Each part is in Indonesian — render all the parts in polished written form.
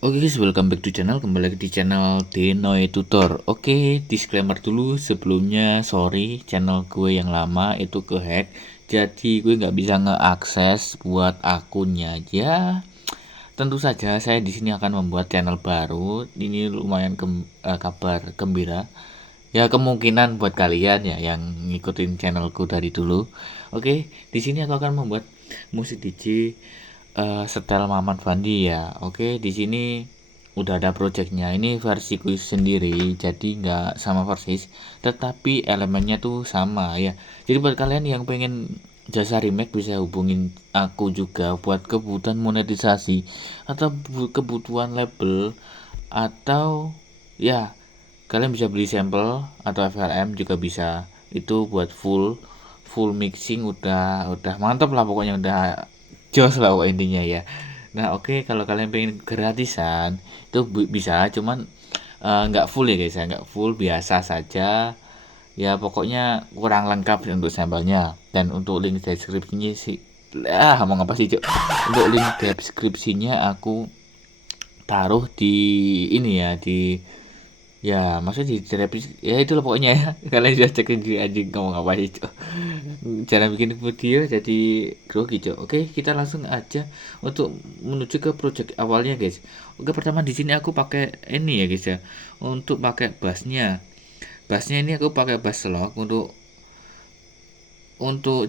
Oke guys, welcome back to channel. Kembali lagi di channel Denoy Tutor. Oke, disclaimer dulu sebelumnya. Sorry, channel gue yang lama itu kehack. Jadi gue nggak bisa ngeakses buat akunnya aja. Tentu saja saya di sini akan membuat channel baru. Ini lumayan kabar gembira. Ya kemungkinan buat kalian ya yang ngikutin channelku dari dulu. Oke, di sini aku akan membuat musik DJ setel Maman Fandi ya. Oke, di sini udah ada projectnya. Ini versiku sendiri, jadi nggak sama persis, tetapi elemennya tuh sama ya. Jadi buat kalian yang pengen jasa remake bisa hubungin aku juga buat kebutuhan monetisasi atau kebutuhan label atau ya kalian bisa beli sampel atau FLM juga bisa. Itu buat full mixing udah mantap lah, pokoknya udah jos lah pokoknya intinya ya. Nah oke, kalau kalian pengen gratisan itu bisa, cuman nggak full ya guys ya, nggak full, biasa saja ya, pokoknya kurang lengkap untuk sampelnya. Dan untuk link deskripsinya sih, mau ngapa sih cok, untuk link deskripsinya aku taruh di ini ya, di ya maksudnya di terapi ya, itu loh pokoknya ya. Kalian sudah cek sendiri anjing ngomong apa sih cok, cara bikin video jadi grogi cok. Oke, kita langsung aja untuk menuju ke project awalnya guys. Oke, pertama di sini aku pakai ini ya guys ya, untuk pakai bassnya ini aku pakai bass lock. Untuk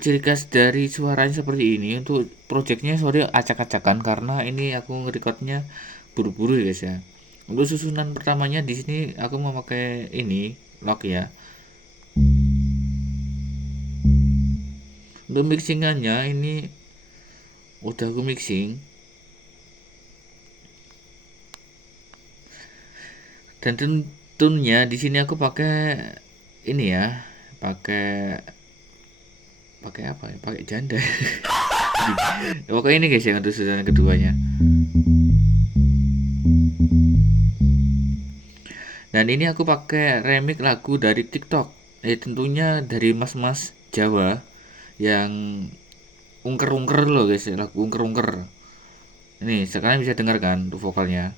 ciri khas dari suaranya seperti ini, untuk projectnya sorry acak-acakan karena ini aku ngerekordnya buru-buru ya guys ya. Untuk susunan pertamanya di sini aku mau pakai ini lock ya. Untuk mixingannya ini udah aku mixing, dan tentunya di sini aku pakai ini ya, pakai pakai apa ya, pakai janda. Pokoknya ini guys ya untuk susunan keduanya. Dan ini aku pakai remix lagu dari TikTok. Tentunya dari mas-mas Jawa yang ungker-ungker loh guys, lagu ungker-ungker. Ini sekarang bisa dengarkan untuk vokalnya.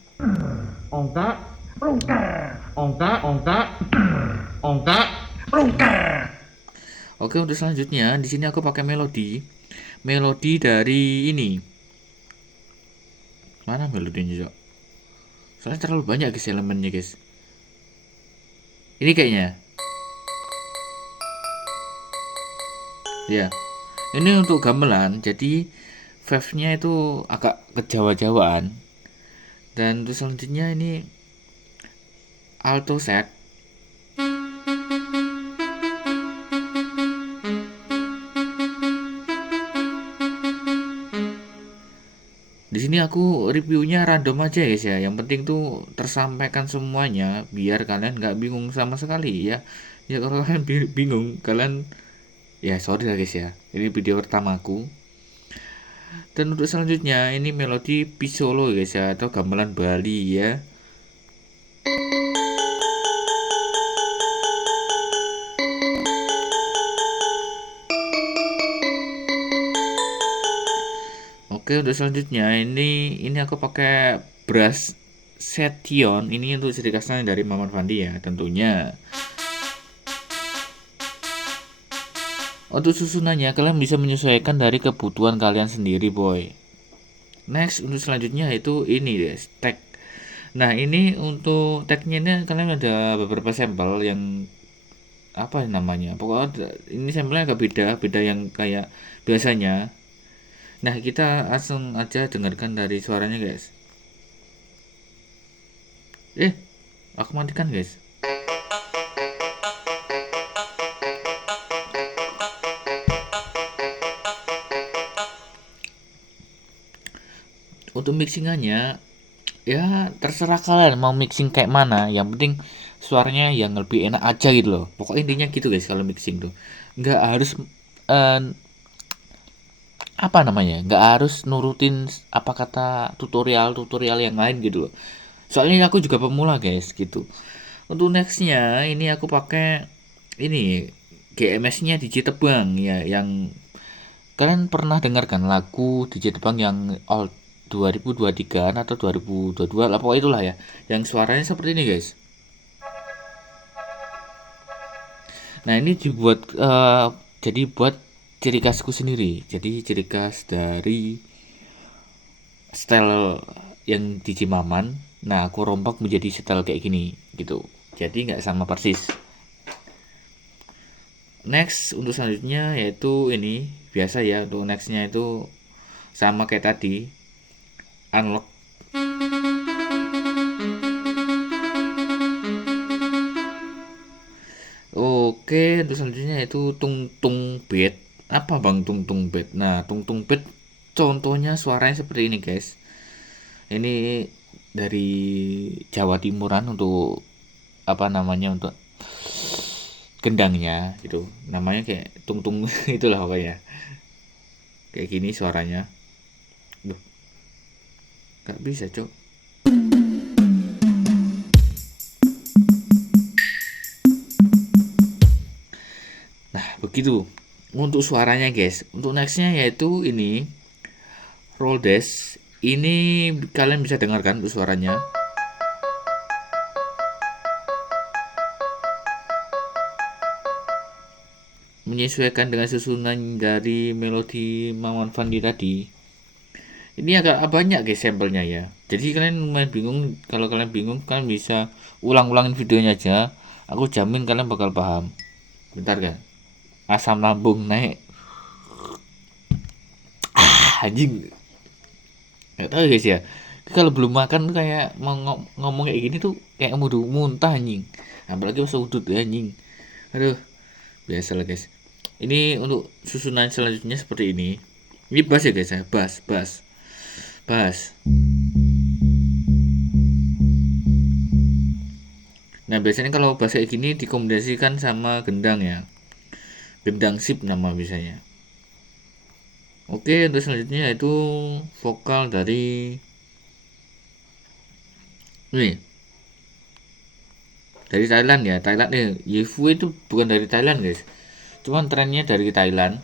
Ongka, rungka, ongka, ongka, ongka, rungka. Oke, untuk selanjutnya di sini aku pakai melodi. Melodi dari ini. Mana melodinya, Cok? Soalnya terlalu banyak guys elemennya, guys. Ini kayaknya. Ya. Ini untuk gamelan, jadi wave-nya itu agak kejawa-jawaan. Dan untuk selanjutnya ini alto set. Di sini aku reviewnya random aja guys ya. Yang penting tuh tersampaikan semuanya biar kalian nggak bingung sama sekali ya. Ya kalau kalian bingung, kalian ya sorry lah guys ya. Ini video pertamaku. Dan untuk selanjutnya ini melodi pisolo guys ya, atau gamelan Bali ya. Oke, untuk selanjutnya ini aku pakai brass Setion. Ini untuk ciri khasnya dari Maman Fandi ya tentunya. Untuk susunannya kalian bisa menyesuaikan dari kebutuhan kalian sendiri boy. Next, untuk selanjutnya itu ini deh, tag. Nah ini untuk tagnya ini kalian ada beberapa sampel yang apa namanya, pokoknya ini sampelnya agak beda yang kayak biasanya. Nah kita langsung aja dengarkan dari suaranya guys. Aku matikan guys. Untuk mixingannya ya terserah kalian mau mixing kayak mana, yang penting suaranya yang lebih enak aja gitu loh. Pokoknya intinya gitu guys, kalau mixing tuh nggak harus eh, apa namanya, nggak harus nurutin apa kata tutorial yang lain gitu loh. Soalnya aku juga pemula guys gitu. Untuk nextnya ini aku pakai ini GMS-nya DJ Tebang ya, yang kalian pernah dengarkan lagu DJ Tebang yang old 2023 atau 2022 lah, pokoknya itulah ya, yang suaranya seperti ini guys. Nah ini dibuat jadi buat ciri khasku sendiri, jadi ciri khas dari style yang di Cimaman. Nah aku rombak menjadi style kayak gini gitu, jadi nggak sama persis. Next untuk selanjutnya yaitu ini biasa ya, untuk nextnya itu sama kayak tadi, unlock. Oke, untuk selanjutnya itu tung tung beat. Apa bang tung tung beat? Nah, tung tung beat contohnya suaranya seperti ini guys. Ini dari Jawa Timuran untuk apa namanya, untuk gendangnya gitu. Namanya kayak tung tung itulah pokoknya. Kayak gini suaranya. Duh, gak bisa cok. Nah, begitu. Untuk suaranya guys. Untuk nextnya yaitu ini roll dash. Ini kalian bisa dengarkan untuk suaranya. Menyesuaikan dengan susunan dari melodi Maman Fandi tadi. Ini agak banyak guys sampelnya ya. Jadi kalian lumayan bingung. Kalau kalian bingung kalian bisa ulang-ulangin videonya aja. Aku jamin kalian bakal paham. Bentar kan. Asam lambung naik. Anjing. Gak tahu guys ya. Kalau belum makan tuh kayak mau ngomong kayak gini tuh kayak mau muntah anjing. Apalagi pas udut anjing. Aduh, biasa lah guys. Ini untuk susunan selanjutnya seperti ini. Ini bass ya guys ya, bass. Nah biasanya kalau bass kayak gini dikombinasikan sama gendang ya, gendang sip nama biasanya. Oke, untuk selanjutnya yaitu vokal dari ini, dari Thailand ya. Thailand nih, Yefu itu bukan dari Thailand guys, cuman trennya dari Thailand.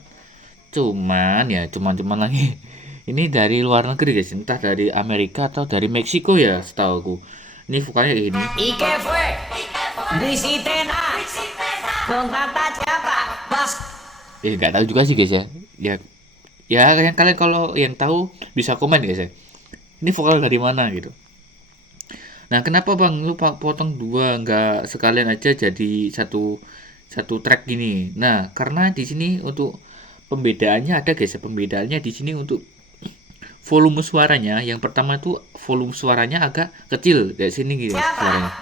Cuman lagi ini dari luar negeri guys, entah dari Amerika atau dari Meksiko ya setahu aku. Ini vokalnya kayak gini. Ike fue Disitena con tanta chapa bas. Nggak tahu juga sih guys ya. Ya yang kalian kalau yang tahu bisa komen guys ya. Ini vokal dari mana gitu. Nah kenapa bang lu potong dua, nggak sekalian aja jadi satu track gini. Nah karena di sini untuk pembedaannya ada guys ya, pembedaannya di sini untuk volume suaranya. Yang pertama itu volume suaranya agak kecil dari sini gitu suaranya.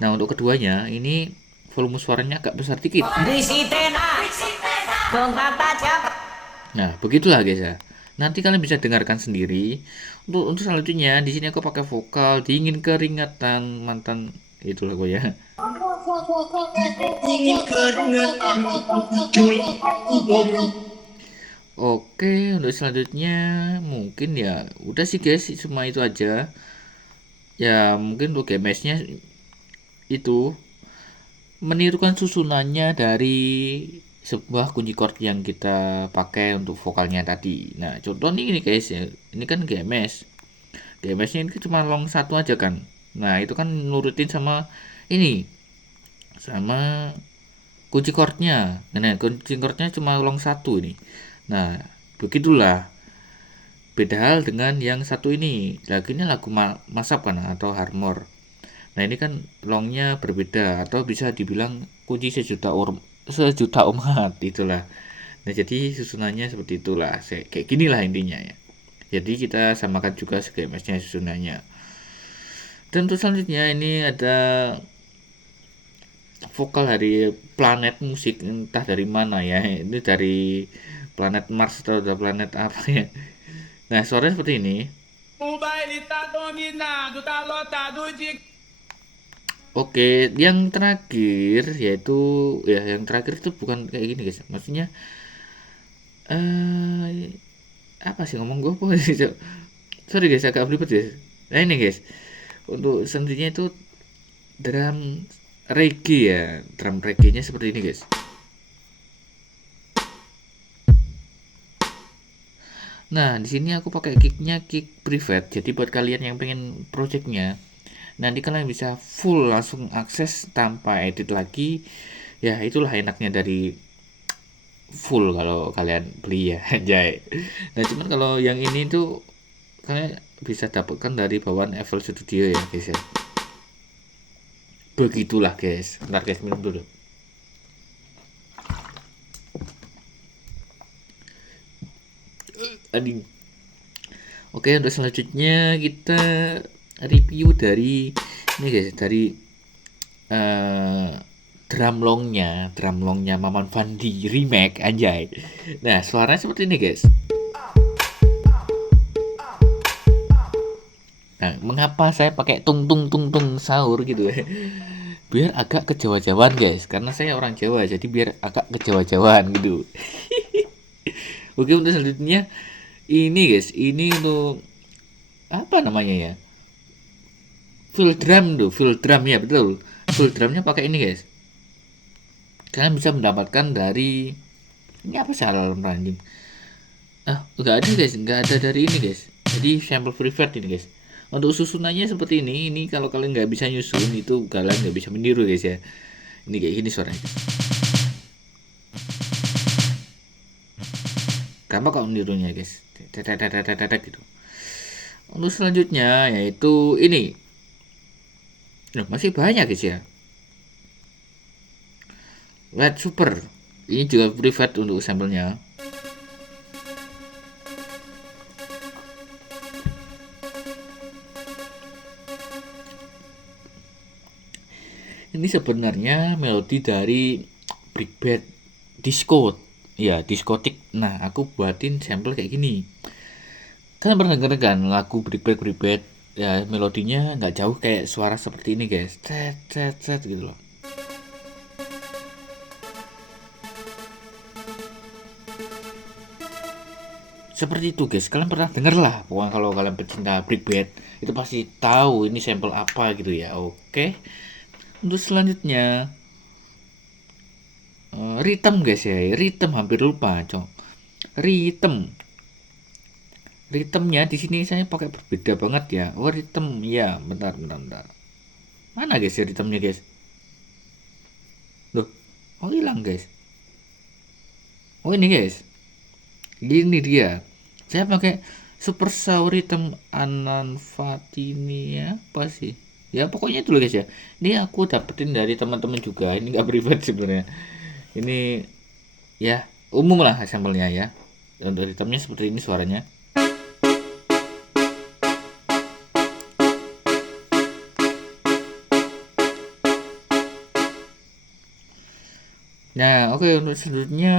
Nah untuk keduanya ini volume suaranya agak besar dikit. Nah begitulah guys ya. Nanti kalian bisa dengarkan sendiri. Untuk selanjutnya di sini aku pakai vokal dingin keringatan mantan, itulah gue ya. Oke, untuk selanjutnya mungkin ya udah sih guys, cuma itu aja. Ya mungkin untuk GMS-nya itu menirukan susunannya dari sebuah kunci chord yang kita pakai untuk vokalnya tadi. Nah, contoh ini guys ya. Ini kan GMS. GMS-nya ini cuma long satu aja kan. Nah, itu kan nurutin sama ini. Sama kunci chordnya. Nah, kunci chordnya cuma long satu ini. Nah, begitulah. Beda hal dengan yang satu ini. Lagi ini lagu Masap kan atau Harmor. Nah, ini kan longnya berbeda atau bisa dibilang kunci sejuta umat itulah. Nah, jadi susunannya seperti itulah. Kayak gini lah intinya ya. Jadi kita samakan juga GMS-nya susunannya. Dan untuk selanjutnya ini ada vokal dari planet musik, entah dari mana ya. Ini dari planet Mars atau dari planet apa ya. Nah suaranya seperti ini. Oke, yang terakhir yaitu ya, yang terakhir itu bukan kayak gini guys. Maksudnya apa sih ngomong gue apa sih? Sorry guys, agak belibet guys. Nah ini guys, untuk selanjutnya itu drum reggae ya. Drum reggae-nya seperti ini guys. Nah, di sini aku pakai kicknya kick private. Jadi buat kalian yang pengen projectnya, nanti kalian bisa full langsung akses tanpa edit lagi. Ya, itulah enaknya dari full kalau kalian beli ya, anjay. Nah, cuman kalau yang ini tuh kalian bisa dapatkan dari bawaan FL Studio ya, guys ya. Begitulah, guys. Bentar, guys, minum dulu. Aduh. Oke, untuk selanjutnya kita review dari ini guys, dari eh drumlongnya Maman Fandi remake anjay. Nah, suaranya seperti ini guys. Nah, mengapa saya pakai tung tung tung tung sahur gitu ya? Biar agak kejawa-jawaan guys, karena saya orang Jawa, jadi biar agak kejawa-jawaan gitu. Oke, untuk selanjutnya ini guys, ini untuk apa namanya ya? Full drum ya betul. Full drumnya pakai ini guys. Kalian bisa mendapatkan dari ini apa sih alarm random? Ah, nggak ada guys, nggak ada dari ini guys. Jadi sampel private ini guys. Untuk susunannya seperti ini kalau kalian nggak bisa nyusun itu kalian nggak bisa meniru guys ya. Ini kayak gini suaranya. Gampang kok menirunya guys. Tetetetetetetet gitu. Untuk selanjutnya yaitu ini. Loh, masih banyak guys ya. Red Super. Ini juga private untuk sampelnya. Ini sebenarnya melodi dari Brick Band Disco. Ya, diskotik. Nah, aku buatin sampel kayak gini. Kalian pernah denger kan lagu Brick Band? Ya, melodinya nggak jauh kayak suara seperti ini, guys. Cet cet cet gitu loh. Seperti itu guys, kalian pernah denger lah. Pokoknya kalau kalian pecinta Brick Band itu pasti tahu ini sampel apa gitu ya. Oke. Untuk selanjutnya rhythm guys ya, rhythm hampir lupa, cok. Rhythmnya di sini saya pakai berbeda banget ya. Oh, rhythm ya, bentar. Mana guys ya rhythmnya guys? Loh, oh hilang guys. Oh ini guys, gini dia. Saya pakai Super Saw Rhythm Ananfatini ya, apa sih? Ya pokoknya itu loh guys ya. Ini aku dapetin dari teman-teman juga. Ini nggak private sebenarnya. Ini ya umum lah sampelnya ya. Untuk rhythmnya seperti ini suaranya. Nah, oke untuk selanjutnya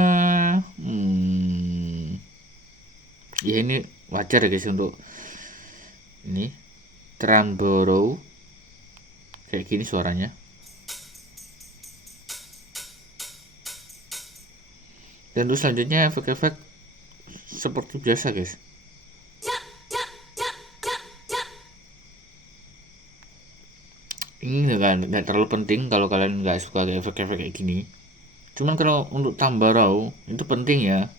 ya ini wajar ya guys untuk ini Tramborough kayak gini suaranya. Dan terus selanjutnya efek-efek seperti biasa guys. Ini nggak terlalu penting kalau kalian nggak suka efek-efek kayak gini. Cuman kalau untuk tambah raw itu penting ya.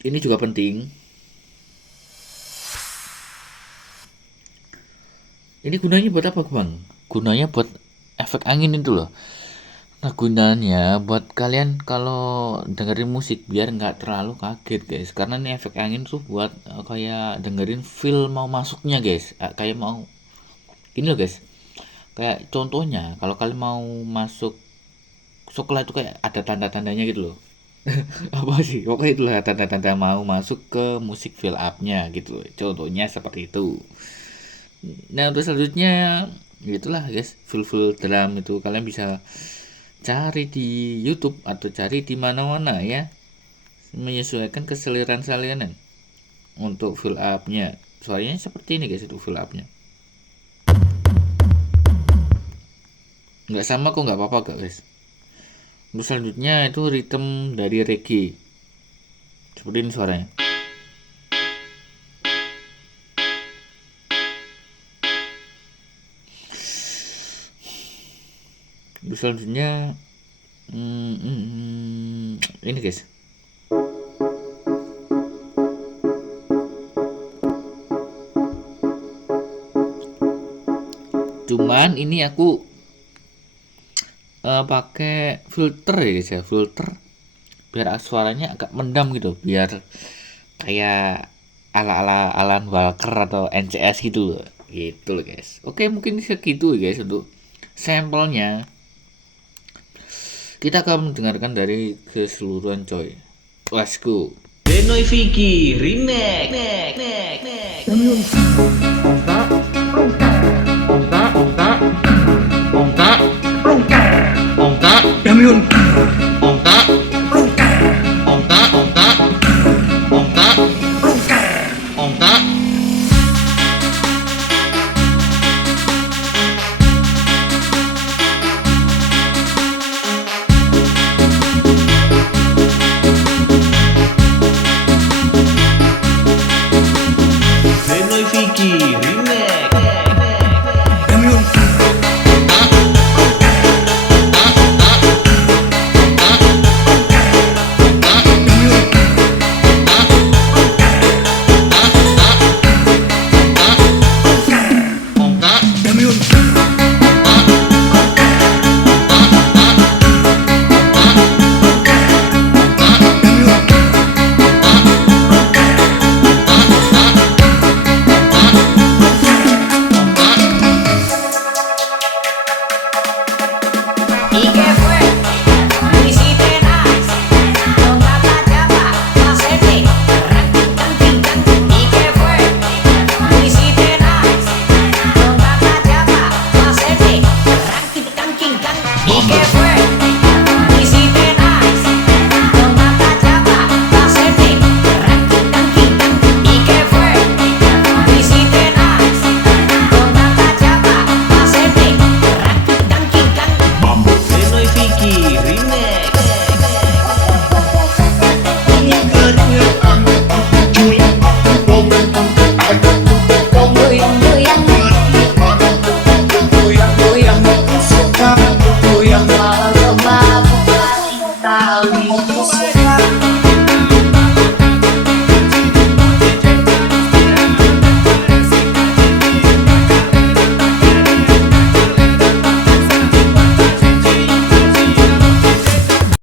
Ini juga penting. Ini gunanya buat apa bang? Gunanya buat efek angin itu loh. Nah gunanya buat kalian kalau dengerin musik biar nggak terlalu kaget guys. Karena ini efek angin tuh buat kayak dengerin feel mau masuknya guys. Kayak mau gini loh guys. Kayak contohnya kalau kalian mau masuk sekolah itu kayak ada tanda-tandanya gitu loh. Apa sih? Pokoknya itulah tanda-tanda mau masuk ke musik feel up-nya gitu loh. Contohnya seperti itu. Nah untuk selanjutnya itulah guys full drum itu kalian bisa cari di YouTube atau cari di mana-mana ya, menyesuaikan keseliraan kalian untuk fill up-nya. Suaranya seperti ini guys, itu fill up-nya. Nggak sama kok, nggak apa-apa guys. Untuk selanjutnya itu rhythm dari reggae. Seperti ini suaranya. selanjutnya ini guys. Cuman ini aku pakai filter ya guys ya, filter biar suaranya agak mendam gitu, biar kayak ala-ala Alan Walker atau NCS gitu loh guys. Oke, mungkin segitu ya guys untuk sampelnya. Kita akan mendengarkan dari keseluruhan coy. Let's go. Denoy Vicky Remake. Denoy Vicky Remake. ¿Y qué fue? No hiciste nada. Con tanta chapa, pa' hacerme ranking. ¿Y qué fue? No hiciste nada. Con tanta chapa, pa' hacerme ranking. ¿Y qué fue?